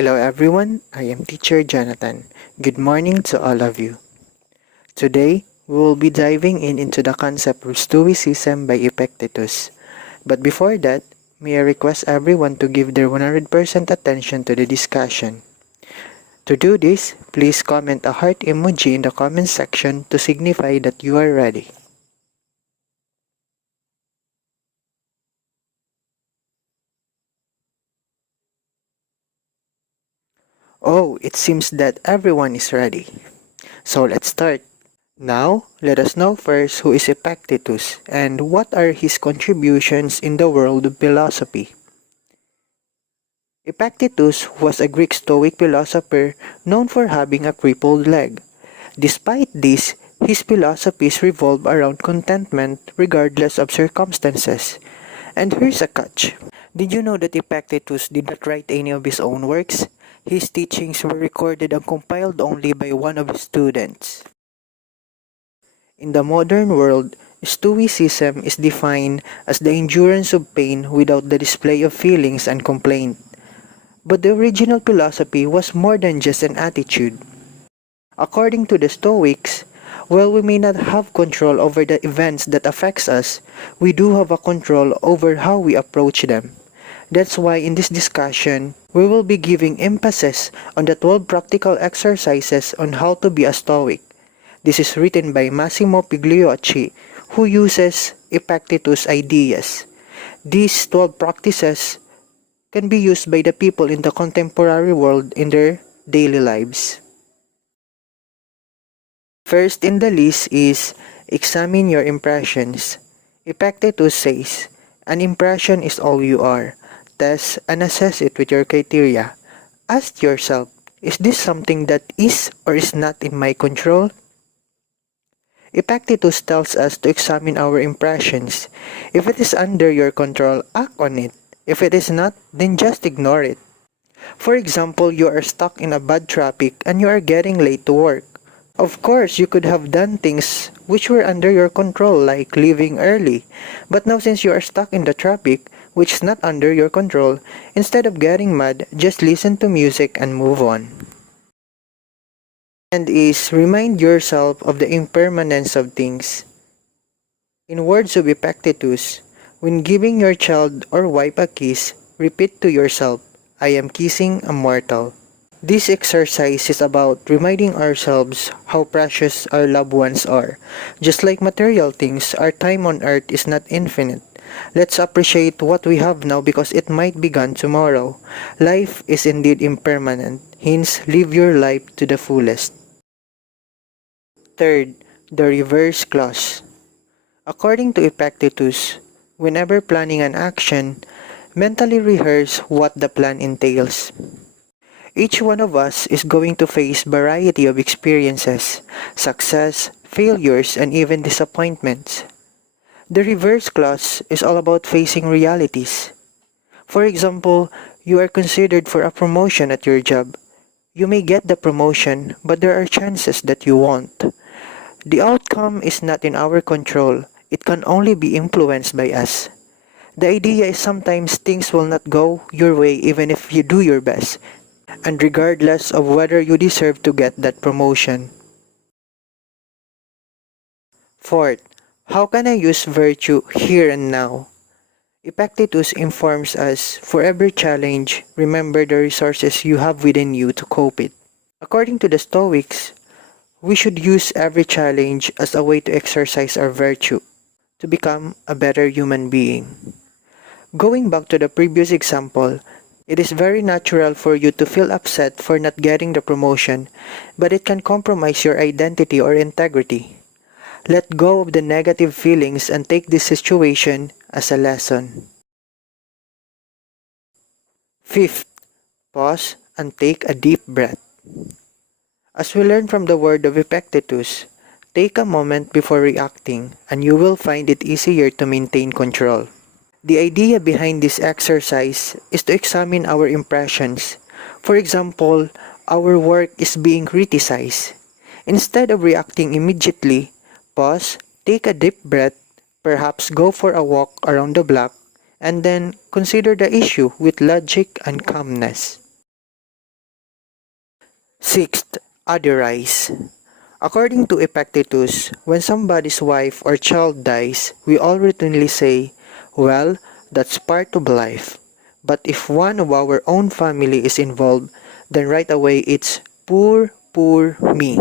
Hello everyone, I am Teacher Jonathan. Good morning to all of you. Today, we will be diving into the concept of Stoicism by Epictetus. But before that, may I request everyone to give their 100% attention to the discussion. To do this, please comment a heart emoji in the comment section to signify that you are ready. Oh, it seems that everyone is ready. So let's start. Now, let us know first who is Epictetus and what are his contributions in the world of philosophy. Epictetus was a Greek Stoic philosopher known for having a crippled leg. Despite this, his philosophies revolve around contentment regardless of circumstances. And here's a catch. Did you know that Epictetus did not write any of his own works? His teachings were recorded and compiled only by one of his students. In the modern world, Stoicism is defined as the endurance of pain without the display of feelings and complaint. But the original philosophy was more than just an attitude. According to the Stoics, while we may not have control over the events that affects us, we do have a control over how we approach them. That's why in this discussion, we will be giving emphasis on the 12 practical exercises on how to be a Stoic. This is written by Massimo Pigliocci, who uses Epictetus' ideas. These 12 practices can be used by the people in the contemporary world in their daily lives. First in the list is examine your impressions. Epictetus says, an impression is all you are. Test and assess it with your criteria. Ask yourself, is this something that is or is not in my control? Epictetus tells us to examine our impressions. If it is under your control, act on it. If it is not, then just ignore it. For example, you are stuck in a bad traffic and you are getting late to work. Of course, you could have done things which were under your control like leaving early. But now since you are stuck in the traffic, which is not under your control, instead of getting mad, just listen to music and move on. And is remind yourself of the impermanence of things. In words of Epictetus, when giving your child or wife a kiss, repeat to yourself, I am kissing a mortal. This exercise is about reminding ourselves how precious our loved ones are. Just like material things, our time on earth is not infinite. Let's appreciate what we have now because it might be gone tomorrow. Life is indeed impermanent, hence live your life to the fullest. Third, the reverse clause. According to Epictetus, whenever planning an action, mentally rehearse what the plan entails. Each one of us is going to face variety of experiences, success, failures, and even disappointments. The reverse clause is all about facing realities. For example, you are considered for a promotion at your job. You may get the promotion, but there are chances that you won't. The outcome is not in our control. It can only be influenced by us. The idea is sometimes things will not go your way even if you do your best, and regardless of whether you deserve to get that promotion. Fourth, how can I use virtue here and now? Epictetus informs us, for every challenge, remember the resources you have within you to cope it. According to the Stoics, we should use every challenge as a way to exercise our virtue, to become a better human being. Going back to the previous example, it is very natural for you to feel upset for not getting the promotion, but it can compromise your identity or integrity. Let go of the negative feelings and take this situation as a lesson. Fifth, pause and take a deep breath. As we learn from the word of Epictetus, take a moment before reacting and you will find it easier to maintain control. The idea behind this exercise is to examine our impressions. For example, our work is being criticized. Instead of reacting immediately, pause, take a deep breath, perhaps go for a walk around the block, and then consider the issue with logic and calmness. Sixth, adorize. According to Epictetus, when somebody's wife or child dies, we all routinely say, well, that's part of life. But if one of our own family is involved, then right away it's poor, poor me.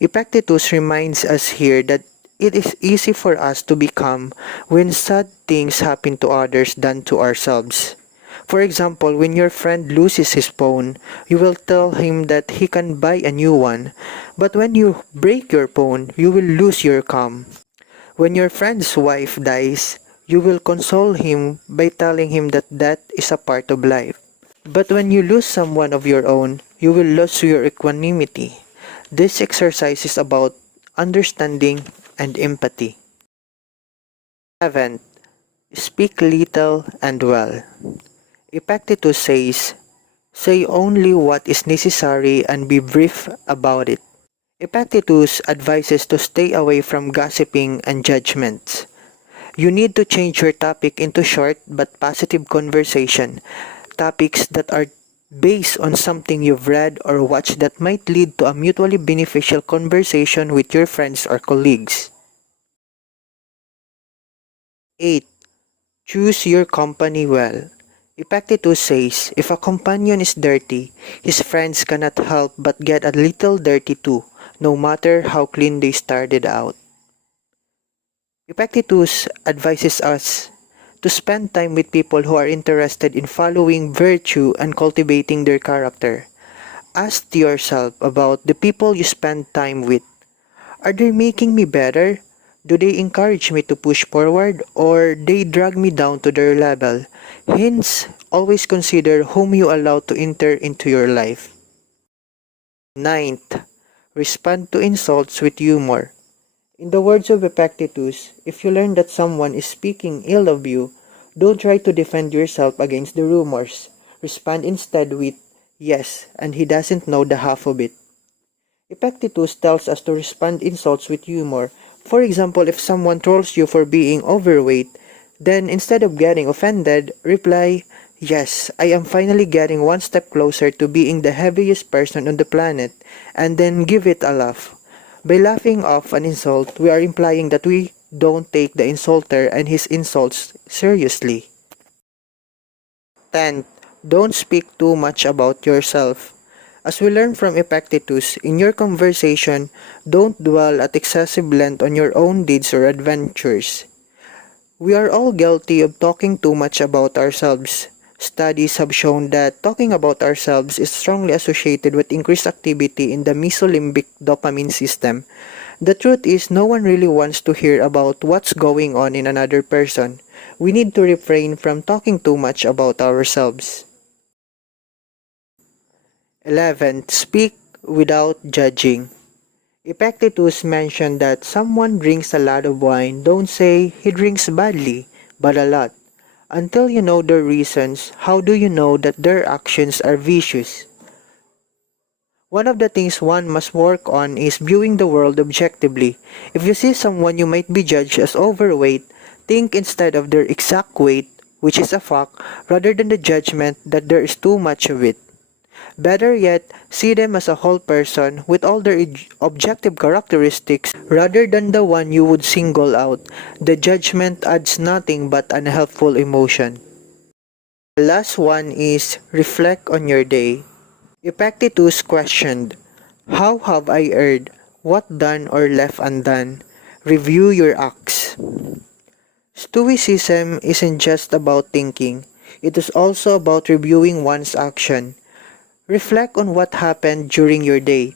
Epictetus reminds us here that it is easy for us to become when sad things happen to others than to ourselves. For example, when your friend loses his phone, you will tell him that he can buy a new one. But when you break your phone, you will lose your calm. When your friend's wife dies, you will console him by telling him that death is a part of life. But when you lose someone of your own, you will lose your equanimity. This exercise is about understanding and empathy. 7th, speak little and well. Epictetus says, say only what is necessary and be brief about it. Epictetus advises to stay away from gossiping and judgments. You need to change your topic into short but positive conversation, topics that are based on something you've read or watched that might lead to a mutually beneficial conversation with your friends or colleagues. 8. Choose your company well. Epictetus says, if a companion is dirty, his friends cannot help but get a little dirty too, no matter how clean they started out. Epictetus advises us to spend time with people who are interested in following virtue and cultivating their character. Ask yourself about the people you spend time with. Are they making me better? Do they encourage me to push forward or they drag me down to their level? Hence, always consider whom you allow to enter into your life. 9th, respond to insults with humor. In the words of Epictetus, if you learn that someone is speaking ill of you, don't try to defend yourself against the rumors. Respond instead with, yes, and he doesn't know the half of it. Epictetus tells us to respond insults with humor. For example, if someone trolls you for being overweight, then instead of getting offended, reply, yes, I am finally getting one step closer to being the heaviest person on the planet, and then give it a laugh. By laughing off an insult, we are implying that we don't take the insulter and his insults seriously. 10th, don't speak too much about yourself. As we learn from Epictetus, in your conversation, don't dwell at excessive length on your own deeds or adventures. We are all guilty of talking too much about ourselves. Studies have shown that talking about ourselves is strongly associated with increased activity in the mesolimbic dopamine system. The truth is, no one really wants to hear about what's going on in another person. We need to refrain from talking too much about ourselves. 11th, speak without judging. Epictetus mentioned that someone drinks a lot of wine, don't say he drinks badly, but a lot. Until you know their reasons, how do you know that their actions are vicious? One of the things one must work on is viewing the world objectively. If you see someone you might be judged as overweight, think instead of their exact weight, which is a fact, rather than the judgment that there is too much of it. Better yet, see them as a whole person with all their objective characteristics rather than the one you would single out. The judgment adds nothing but unhelpful emotion. The last one is reflect on your day. Epictetus questioned, how have I erred? What done or left undone? Review your acts. Stoicism isn't just about thinking. It is also about reviewing one's action. Reflect on what happened during your day.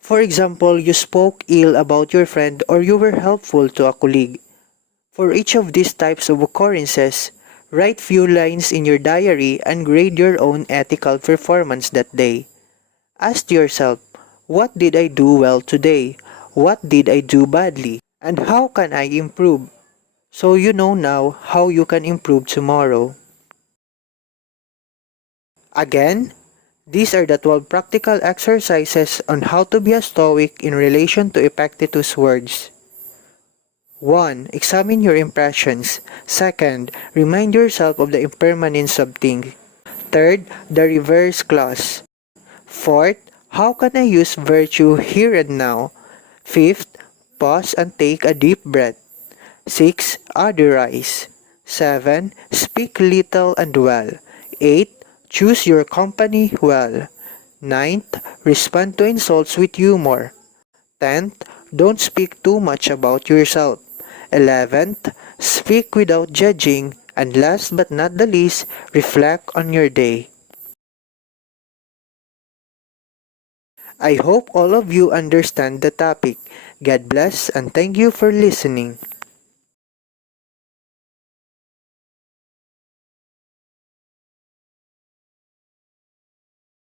For example, you spoke ill about your friend or you were helpful to a colleague. For each of these types of occurrences, write few lines in your diary and grade your own ethical performance that day. Ask yourself, what did I do well today? What did I do badly? And how can I improve? So you know now how you can improve tomorrow. Again, these are the 12 practical exercises on how to be a Stoic in relation to Epictetus' words. 1. Examine your impressions. 2nd, remind yourself of the impermanence of things. 3rd, the reverse clause. 4th, How can I use virtue here and now? Fifth, pause and take a deep breath. 6. Otherize. 7. Speak little and well. 8. Choose your company well. Ninth, respond to insults with humor. 10th, don't speak too much about yourself. 11th, speak without judging. And last but not the least, reflect on your day. I hope all of you understand the topic. God bless and thank you for listening.